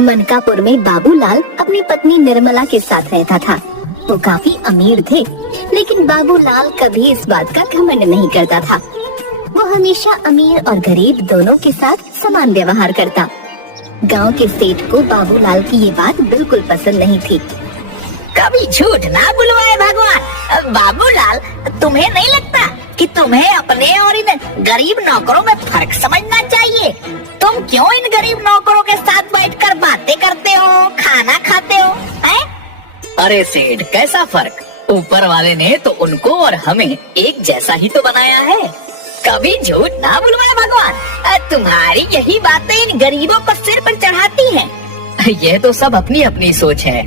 मनकापुर में बाबूलाल अपनी पत्नी निर्मला के साथ रहता था। वो काफी अमीर थे, लेकिन बाबूलाल कभी इस बात का घमंड नहीं करता था। वो हमेशा अमीर और गरीब दोनों के साथ समान व्यवहार करता। गांव के सेठ को बाबूलाल की ये बात बिल्कुल पसंद नहीं थी। कभी झूठ ना बुलवाए भगवान। बाबूलाल, तुम्हें नहीं लगता कि तुम्हें अपने और इन गरीब नौकरों में फर्क समझना चाहिए? तुम क्यों इन गरीब नौकरों के साथ बैठकर बातें करते हो, खाना खाते हो, हैं? अरे सेठ, कैसा फर्क? ऊपर वाले ने तो उनको और हमें एक जैसा ही तो बनाया है। कभी झूठ ना बुलवाए भगवान। तुम्हारी यही बातें इन गरीबों को सिर पर चढ़ाती हैं। ये तो सब अपनी अपनी सोच है।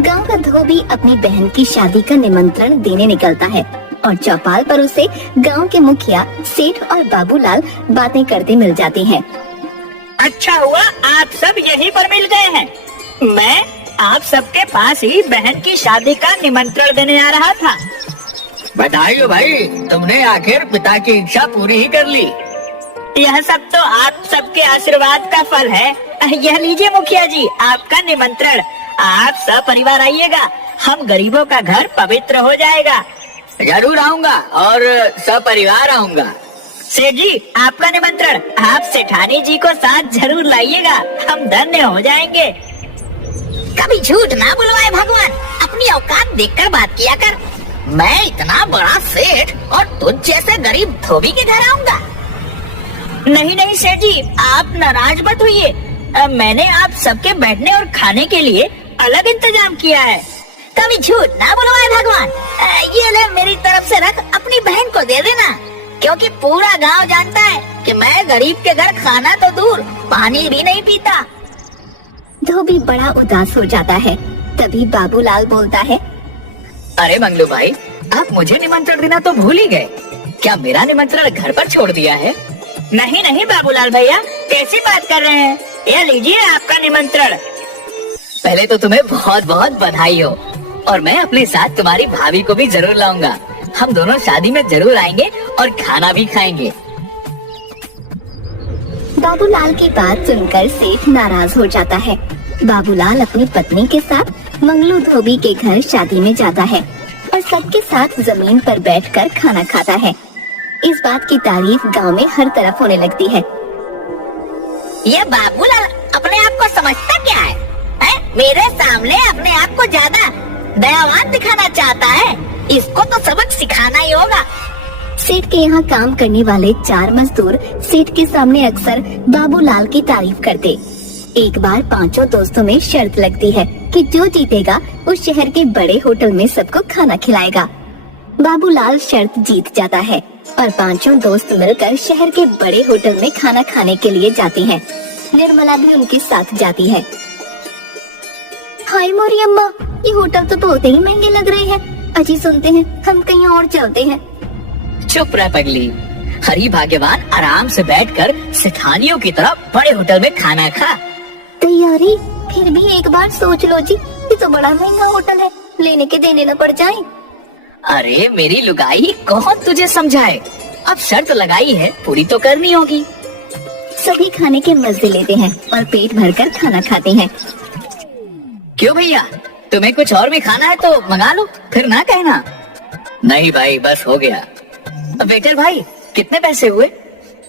गांव का धोबी अपनी बहन की शादी का निमंत्रण देने निकलता है और चौपाल पर उसे गांव के मुखिया सेठ और बाबूलाल बातें करते मिल जाते हैं। अच्छा हुआ आप सब यहीं पर मिल गए हैं। मैं आप सबके पास ही बहन की शादी का निमंत्रण देने आ रहा था। बधाई हो भाई, तुमने आखिर पिता की इच्छा पूरी ही कर ली। यह सब तो आप सबके आशीर्वाद का फल है। यह लीजिए मुखिया जी, आपका निमंत्रण। आप सब परिवार आइएगा, हम गरीबों का घर पवित्र हो जाएगा। जरूर आऊंगा और सब परिवार आऊंगा। सेठ जी, आपका निमंत्रण आप सेठानी जी को साथ जरूर लाइएगा, हम धन्य हो जाएंगे। कभी झूठ ना बुलवाए भगवान, अपनी औकात देखकर बात किया कर। मैं इतना बड़ा सेठ और तुझ जैसे गरीब धोबी के घर आऊंगा? नहीं नहीं सेठ जी, आप नाराज मत होइए। मैंने आप सबके बैठने और खाने के लिए अलग इंतजाम किया है। कभी झूठ ना बुलवाए भगवान। ये ले, मेरी तरफ से रख, अपनी बहन को दे देना, क्योंकि पूरा गांव जानता है कि मैं गरीब के घर खाना तो दूर पानी भी नहीं पीता। धोबी बड़ा उदास हो जाता है। तभी बाबूलाल बोलता है, अरे मंगलू भाई, आप मुझे निमंत्रण देना तो भूल ही गए। क्या मेरा निमंत्रण घर पर छोड़ दिया है? नहीं नहीं बाबूलाल भैया, कैसी बात कर रहे हैं? ये लीजिए आपका निमंत्रण। पहले तो तुम्हें बहुत बहुत बधाई हो, और मैं अपने साथ तुम्हारी भाभी को भी जरूर लाऊंगा। हम दोनों शादी में जरूर आएंगे और खाना भी खाएंगे। बाबूलाल की बात सुनकर सेठ नाराज हो जाता है। बाबूलाल अपनी पत्नी के साथ मंगलू धोबी के घर शादी में जाता है और सबके साथ जमीन पर बैठकर खाना खाता है। इस बात की तारीफ गांव में हर तरफ होने लगती है। ये बाबूलाल अपने आप को समझता क्या है? मेरे सामने अपने आप को ज्यादा दयावान दिखाना चाहता है। इसको तो सबक सिखाना ही होगा। सेठ के यहाँ काम करने वाले 4 मजदूर सेठ के सामने अक्सर बाबूलाल की तारीफ करते। एक बार 5 दोस्तों में शर्त लगती है कि जो जीतेगा उस शहर के बड़े होटल में सबको खाना खिलाएगा। बाबूलाल शर्त जीत जाता है और 5 दोस्त मिलकर शहर के बड़े होटल में खाना खाने के लिए जाते हैं। निर्मला भी उनके साथ जाती है। हाय मोरी अम्मा, ये होटल तो बहुत ही महंगे लग रहे हैं। अजी सुनते हैं, हम कहीं और चलते हैं। चुप रह पगली, हरी भाग्यवान आराम से बैठकर सेठानियों की तरह बड़े होटल में खाना खा। तैयारी फिर भी एक बार सोच लो जी, ये तो बड़ा महंगा होटल है, लेने के देने न पड़ जाए। अरे मेरी लुगाई, कौन तुझे समझाए? अब शर्त लगाई है, पूरी तो करनी होगी। सभी खाने के मजे लेते हैं और पेट भरकर खाना खाते हैं। क्यों भैया, तुम्हें कुछ और भी खाना है तो मंगा लो, फिर ना कहना। नहीं भाई, बस हो गया। वेटर भाई, कितने पैसे हुए?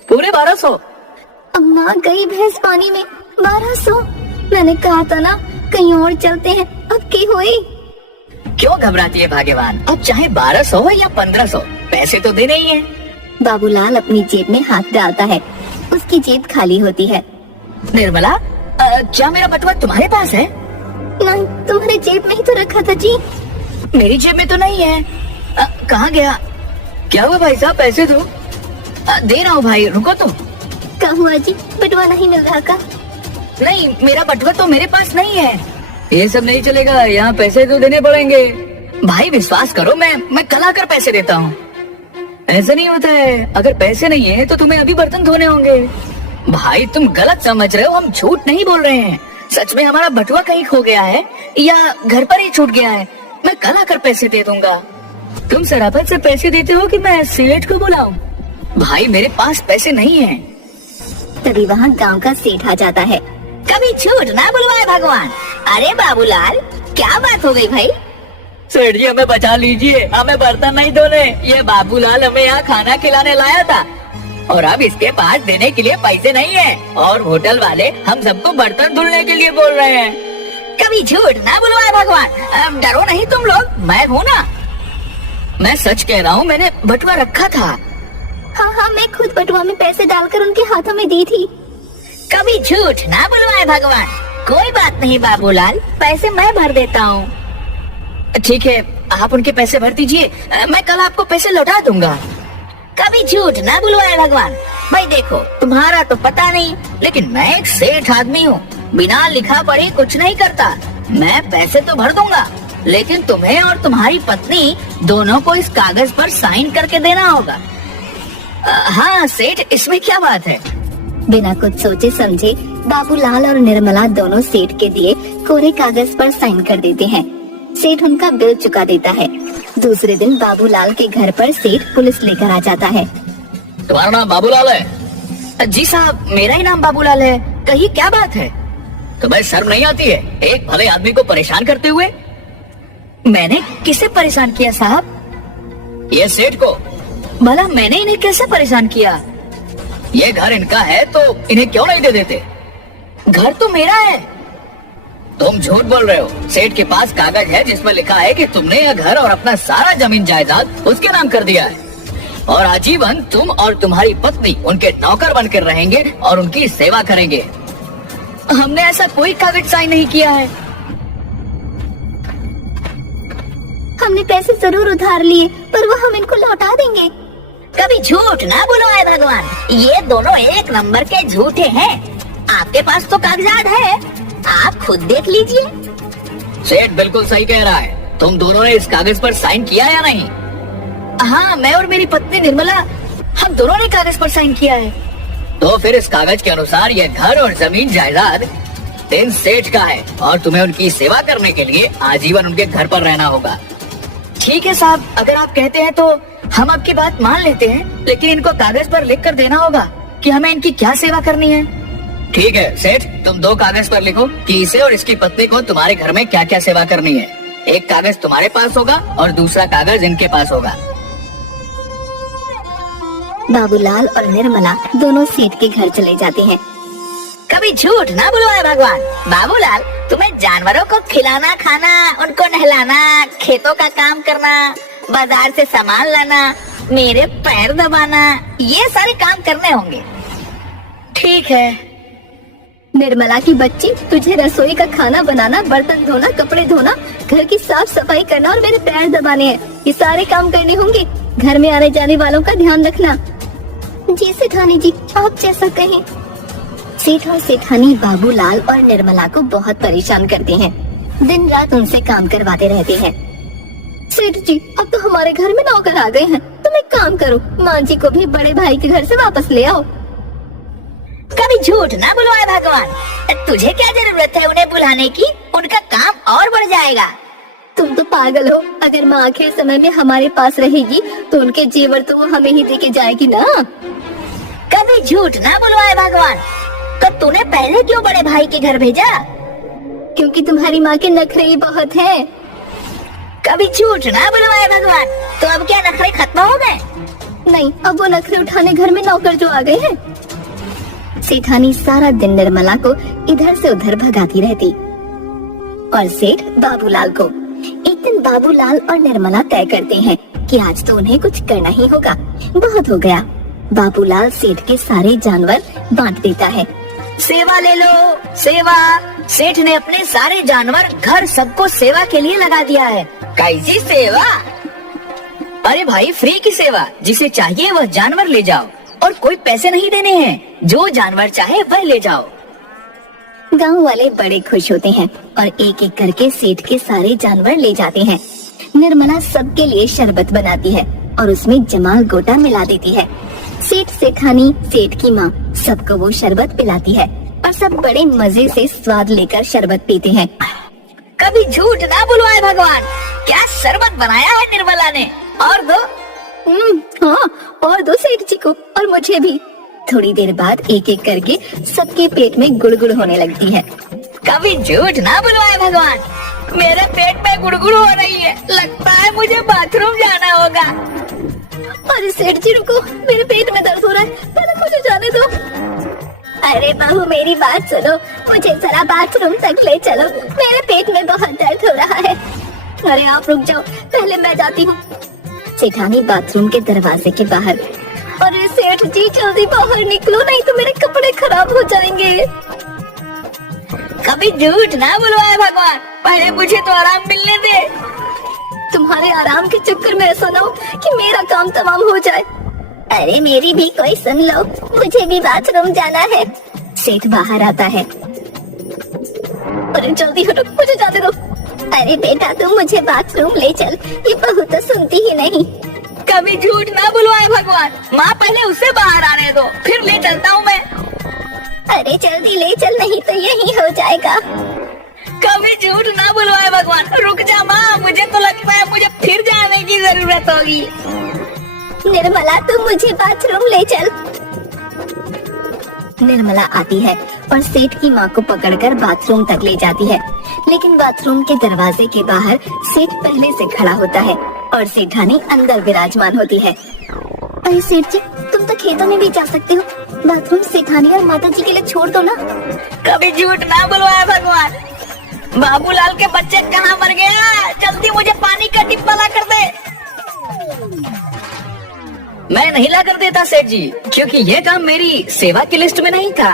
पूरे 1200। अम्मा गई भैंस पानी में। 1200? मैंने कहा था ना कहीं और चलते हैं, अब की हुई? क्यों घबराती है भाग्यवान? अब चाहे 1200 हो या 1500, पैसे तो देने ही हैं। बाबूलाल अपनी जेब में हाथ डालता है। उसकी जेब खाली होती है। निर्मला, क्या मेरा बटुआ तुम्हारे पास है? नहीं, तुम्हारे जेब में ही तो रखा था जी। मेरी जेब में तो नहीं है। कहाँ गया? क्या हुआ भाई साहब, पैसे दो। दे रहा हूँ भाई, रुको तुम। क्या हुआ जी, बटुआ नहीं मिल रहा का? नहीं, मेरा बटुआ तो मेरे पास नहीं है। ये सब नहीं चलेगा, यहाँ पैसे तो देने पड़ेंगे। भाई विश्वास करो, मैं कल आकर पैसे देता हूँ। ऐसा नहीं होता है, अगर पैसे नहीं है तो तुम्हें अभी बर्तन धोने होंगे। भाई तुम गलत समझ रहे हो, हम झूठ नहीं बोल रहे हैं। सच में हमारा बटुआ कहीं खो गया है या घर पर ही छूट गया है। मैं कल आकर पैसे दे दूंगा। तुम सराफत से पैसे देते हो कि मैं सेठ को बुलाऊं? भाई मेरे पास पैसे नहीं है। तभी वहाँ गांव का सेठ आ जाता है। कभी झूठ ना बुलवाए भगवान। अरे बाबूलाल, क्या बात हो गई भाई? सेठ जी हमें बचा लीजिए, हमें बर्तन नहीं धोने। ये बाबूलाल हमें यहाँ खाना खिलाने लाया था और अब इसके पास देने के लिए पैसे नहीं है और होटल वाले हम सबको बर्तन धुलने के लिए बोल रहे हैं। कभी झूठ ना बुलवाए भगवान। डरो नहीं तुम लोग, मैं हूँ ना। मैं सच कह रहा हूँ, मैंने बटुआ रखा था। हाँ, मैं खुद बटुआ में पैसे डालकर उनके हाथों में दी थी। कभी झूठ ना बुलवाए भगवान। कोई बात नहीं बाबूलाल, पैसे मैं भर देता हूँ। ठीक है, आप उनके पैसे भर दीजिए, मैं कल आपको पैसे लौटा दूंगा। कभी झूठ ना बुलवाए भगवान। भाई देखो, तुम्हारा तो पता नहीं, लेकिन मैं एक सेठ आदमी हूँ, बिना लिखा पढ़े कुछ नहीं करता। मैं पैसे तो भर दूंगा, लेकिन तुम्हें और तुम्हारी पत्नी दोनों को इस कागज पर साइन करके देना होगा। हाँ सेठ, इसमें क्या बात है? बिना कुछ सोचे समझे बाबूलाल और निर्मला दोनों सेठ के दिए कोरे कागज पर साइन कर देते हैं। सेठ उनका बिल चुका देता है। दूसरे दिन बाबूलाल के घर पर सेठ पुलिस लेकर आ जाता है। तुम्हारा नाम बाबूलाल है? जी साहब, मेरा ही नाम बाबूलाल है। कही क्या बात है? तुम्हें शर्म नहीं आती है एक भले आदमी को परेशान करते हुए? मैंने किसे परेशान किया साहब? ये सेठ को। भला मैंने इन्हें कैसे परेशान किया? ये घर इनका है तो इन्हें क्यों नहीं दे देते? घर तो मेरा है। तुम झूठ बोल रहे हो। सेठ के पास कागज है जिसमें लिखा है कि तुमने यह घर और अपना सारा जमीन जायदाद उसके नाम कर दिया है और आजीवन तुम और तुम्हारी पत्नी उनके नौकर बनकर रहेंगे और उनकी सेवा करेंगे। हमने ऐसा कोई कागज साइन नहीं किया है। हमने पैसे जरूर उधार लिए, पर वो हम इनको लौटा देंगे। कभी झूठ ना बुलवाए भगवान। ये दोनों एक नंबर के झूठे हैं। आपके पास तो कागजात है, आप खुद देख लीजिए। सेठ बिल्कुल सही कह रहा है। तुम दोनों ने इस कागज पर साइन किया या नहीं? हाँ, मैं और मेरी पत्नी निर्मला, हम दोनों ने कागज पर साइन किया है। तो फिर इस कागज के अनुसार ये घर और जमीन जायदाद इन सेठ का है और तुम्हें उनकी सेवा करने के लिए आजीवन उनके घर पर रहना होगा। ठीक है साहब, अगर आप कहते हैं तो हम आपकी बात मान लेते हैं, लेकिन इनको कागज पर लिख कर देना होगा कि हमें इनकी क्या सेवा करनी है। ठीक है सेठ, तुम दो कागज पर लिखो कि इसे और इसकी पत्नी को तुम्हारे घर में क्या क्या सेवा करनी है। एक कागज तुम्हारे पास होगा और दूसरा कागज इनके पास होगा। बाबूलाल और निर्मला दोनों सेठ के घर चले जाते हैं। कभी झूठ ना बुलवाए भगवान। बाबूलाल, तुम्हें जानवरों को खिलाना, खाना, उनको नहलाना, खेतों का काम करना, बाजार से सामान लाना, मेरे पैर दबाना, ये सारे काम करने होंगे। ठीक है। निर्मला की बच्ची, तुझे रसोई का खाना बनाना, बर्तन धोना, कपड़े धोना, घर की साफ सफाई करना और मेरे पैर दबाने हैं। ये सारे काम करने होंगे। घर में आने जाने वालों का ध्यान रखना। जी सेठानी जी, आप जैसा कहें। सेठ और सेठानी बाबूलाल और निर्मला को बहुत परेशान करते हैं। दिन रात उनसे काम करवाते रहते हैं। सेठ जी, अब तो हमारे घर में नौकर आ गए हैं। तुम एक काम करो, माँ जी को भी बड़े भाई के घर से वापस ले आओ। कभी झूठ ना बुलवाए भगवान। तुझे क्या जरूरत है उन्हें बुलाने की? उनका काम और बढ़ जाएगा। तुम तो पागल हो। अगर माँ आखिर समय में हमारे पास रहेगी तो उनके जेवर तो वो हमें ही देके जाएगी ना। कभी झूठ ना बुलवाए भगवान। तो तूने पहले क्यों बड़े भाई के घर भेजा? क्योंकि तुम्हारी माँ के नखरे ही बहुत हैं। कभी झूठ ना बुलवाए भगवान। तो अब क्या नखरे खत्म हो गए? नहीं, अब वो नखरे उठाने घर में नौकर जो आ गए हैं। सेठानी सारा दिन निर्मला को इधर से उधर भगाती रहती और सेठ बाबूलाल को। एक दिन बाबूलाल और निर्मला तय करते हैं कि आज तो उन्हें कुछ करना ही होगा। बहुत हो गया। बाबूलाल सेठ के सारे जानवर बांट देता है। सेवा ले लो, सेवा। सेठ ने अपने सारे जानवर, घर सबको सेवा के लिए लगा दिया है। कैसी सेवा? अरे भाई, फ्री की सेवा। जिसे चाहिए वह जानवर ले जाओ और कोई पैसे नहीं देने हैं। जो जानवर चाहे वह ले जाओ। गांव वाले बड़े खुश होते हैं और एक एक करके सेठ के सारे जानवर ले जाते हैं। निर्मला सबके लिए शरबत बनाती है और उसमें जमाल गोटा मिला देती है। सेठ, सेठानी, सेठ की माँ सबको वो शरबत पिलाती है और सब बड़े मजे से स्वाद लेकर शरबत पीते हैं। कभी झूठ ना बुलवाए भगवान। क्या शरबत बनाया है निर्मला ने? और दो। हाँ, और दो सेठ जी को और मुझे भी। थोड़ी देर बाद एक एक करके सबके पेट में गुड़गुड़ होने लगती है। कभी झूठ ना बुलवाए भगवान, मेरे पेट में गुड़गुड़ हो रही है, लगता है मुझे बाथरूम जाना होगा। अरे सेठ जी रुको, मेरे पेट में दर्द हो रहा है, पहले मुझे जाने दो। अरे बहू मेरी बात सुनो, मुझे जरा बाथरूम तक ले चलो, मेरे पेट में बहुत दर्द हो रहा है। अरे आप रुक जाओ, पहले मैं जाती हूँ। सेठानी बाथरूम के दरवाजे के बाहर। अरे सेठ जी जल्दी बाहर निकलो, नहीं तो मेरे कपड़े खराब हो जाएंगे। कभी झूठ ना बुलवाए भगवान, पहले मुझे तो आराम मिलने दे। तुम्हारे आराम के चक्कर में ऐसा ना हो कि मेरा काम तमाम हो जाए। अरे मेरी भी कोई सुन लो, मुझे भी बाथरूम जाना है। सेठ बाहर आता है। अरे जल्दी हटो, मुझे जाने दो। अरे बेटा तुम मुझे बाथरूम ले चल, ये बहू तो सुनती ही नहीं। कभी झूठ ना बुलवाए भगवान, माँ पहले उसे बाहर आने दो, फिर ले चलता हूँ मैं। अरे जल्दी ले चल, नहीं तो यही हो जाएगा। कभी झूठ ना बुलवाए भगवान, रुक जा माँ, मुझे तो लगता है मुझे फिर जाने की जरूरत होगी। निर्मला तुम मुझे बाथरूम ले चल। निर्मला आती है और सेठ की माँ को पकड़कर बाथरूम तक ले जाती है, लेकिन बाथरूम के दरवाजे के बाहर सेठ पहले से खड़ा होता है और सेठानी अंदर विराजमान होती है। अरे सेठ जी तुम तो खेतों में भी जा सकते हो, बाथरूम सेठानी और माता जी के लिए छोड़ दो ना। कभी झूठ ना बुलवाए भगवान, बाबूलाल के बच्चे कहाँ मर गया, जल्दी मुझे पानी का टिप्पा ला कर दे। मैं नहीं ला कर देता सेठ जी, क्योंकि ये काम मेरी सेवा की लिस्ट में नहीं था।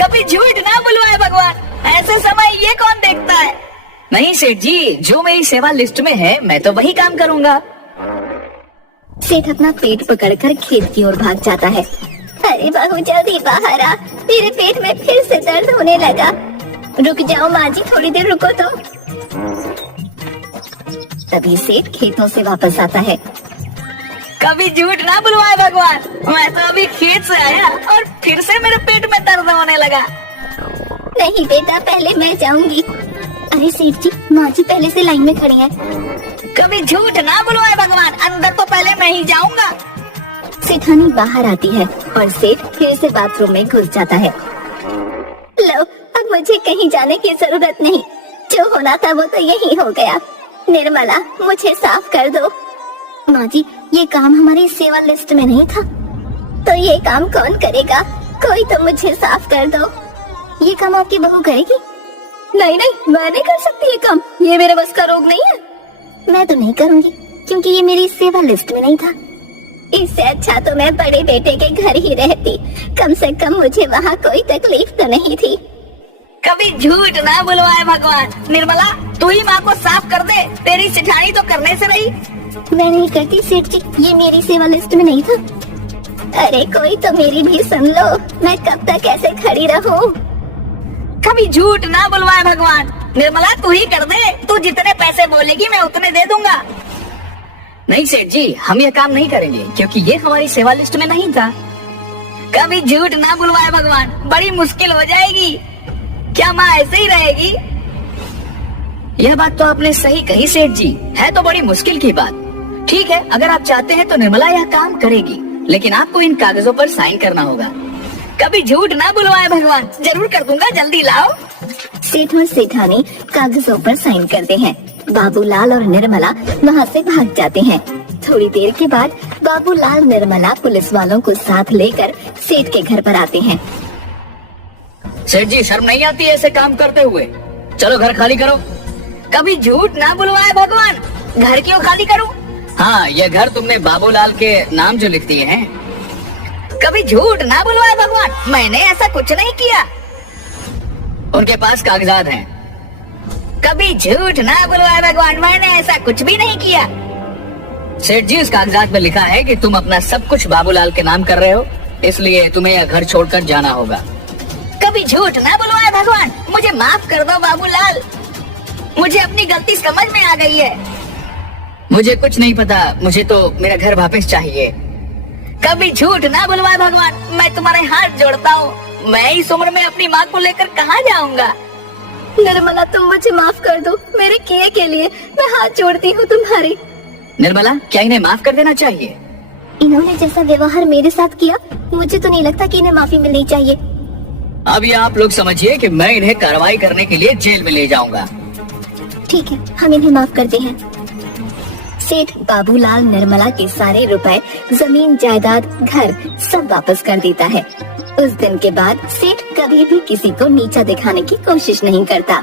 कभी झूठ ना बुलवाए भगवान, ऐसे समय ये कौन देखता है। नहीं सेठ जी, जो मेरी सेवा लिस्ट में है मैं तो वही काम करूँगा। सेठ अपना पेट पकड़कर खेत की ओर भाग जाता है। अरे बहू जल्दी बाहर आ, मेरे पेट में फिर से दर्द होने लगा। रुक जाओ माँ जी, थोड़ी देर रुको तो। तभी सेठ खेतों से वापस आता है। कभी झूठ ना बुलवाए भगवान, मैं तो अभी खेत से आया और फिर से मेरे पेट में दर्द होने लगा। नहीं बेटा पहले मैं जाऊंगी। अरे सेठ जी माँ जी पहले से लाइन में खड़ी हैं। कभी झूठ ना बुलवाए भगवान, अंदर तो पहले मैं ही जाऊंगा। सेठानी बाहर आती है और सेठ फिर से बाथरूम में घुस जाता है। लो अब मुझे कहीं जाने की जरूरत नहीं, जो होना था वो तो यही हो गया। निर्मला मुझे साफ कर दो। माँ जी ये काम हमारी सेवा लिस्ट में नहीं था, तो ये काम कौन करेगा, कोई तो मुझे साफ कर दो। ये काम आपकी बहू करेगी? नहीं नहीं मैं नहीं कर सकती ये काम, ये मेरे बस का रोग नहीं है। मैं तो नहीं करूँगी क्योंकि ये मेरी सेवा लिस्ट में नहीं था। इससे अच्छा तो मैं बड़े बेटे के घर ही रहती, कम से कम मुझे वहाँ कोई तकलीफ तो नहीं थी। कभी झूठ ना बुलवाए भगवान, निर्मला तू ही माँ को साफ कर दे, तेरी सिठानी तो करने से रही। मैं नहीं करती सेठ जी, ये मेरी सेवा लिस्ट में नहीं था। अरे कोई तो मेरी भी सुन लो, मैं कब तक ऐसे खड़ी रहूं? कभी झूठ ना बुलवाए भगवान, निर्मला तू ही कर दे, तू जितने पैसे बोलेगी मैं उतने दे दूंगा। नहीं सेठ जी, हम ये काम नहीं करेंगे क्योंकि ये हमारी सेवा लिस्ट में नहीं था। कभी झूठ ना बुलवाए भगवान, बड़ी मुश्किल हो जाएगी। क्या माँ ऐसे ही रहेगी? यह बात तो आपने सही कही सेठ जी, है तो बड़ी मुश्किल की बात। ठीक है, अगर आप चाहते हैं तो निर्मला यह काम करेगी, लेकिन आपको इन कागजों पर साइन करना होगा। कभी झूठ ना बुलवाए भगवान, जरूर कर दूंगा, जल्दी लाओ। सेठ और सेठानी कागजों पर साइन करते हैं। बाबूलाल और निर्मला वहाँ से भाग जाते हैं। थोड़ी देर के बाद बाबूलाल निर्मला पुलिस वालों को साथ लेकर सेठ के घर पर आते हैं। सेठ जी शर्म नहीं आती ऐसे काम करते हुए? चलो घर खाली करो। कभी झूठ ना बुलवाए भगवान, घर क्यों खाली करूं? हाँ, ये घर तुमने बाबूलाल के नाम जो लिख दिए हैं। कभी झूठ ना बुलवाए भगवान, मैंने ऐसा कुछ नहीं किया। उनके पास कागजात हैं। कभी झूठ ना बुलवाए भगवान, मैंने ऐसा कुछ भी नहीं किया। सेठ जी उस कागजात में लिखा है कि तुम अपना सब कुछ बाबूलाल के नाम कर रहे हो, इसलिए तुम्हें यह घर छोड़कर जाना होगा। कभी झूठ ना बुलवाए भगवान, मुझे माफ कर दो बाबूलाल, मुझे अपनी गलती समझ में आ गई है। मुझे कुछ नहीं पता, मुझे तो मेरा घर वापस चाहिए। कभी झूठ ना बुलवाए भगवान, मैं तुम्हारे हाथ जोड़ता हूँ, मैं इस उम्र में अपनी माँ को लेकर कहाँ जाऊँगा। निर्मला तुम मुझे माफ कर दो, मेरे किए के लिए मैं हाथ जोड़ती हूँ तुम्हारी। निर्मला क्या इन्हें माफ कर देना चाहिए? इन्होंने जैसा व्यवहार मेरे साथ किया, मुझे तो नहीं लगता कि इन्हें माफी मिलनी चाहिए। अब ये आप लोग समझिए कि मैं इन्हें कार्रवाई करने के लिए जेल में ले जाऊंगा। ठीक है, हम इन्हें माफ करते हैं। सेठ बाबूलाल निर्मला के सारे रुपए, जमीन जायदाद, घर सब वापस कर देता है। उस दिन के बाद सेठ कभी भी किसी को नीचा दिखाने की कोशिश नहीं करता।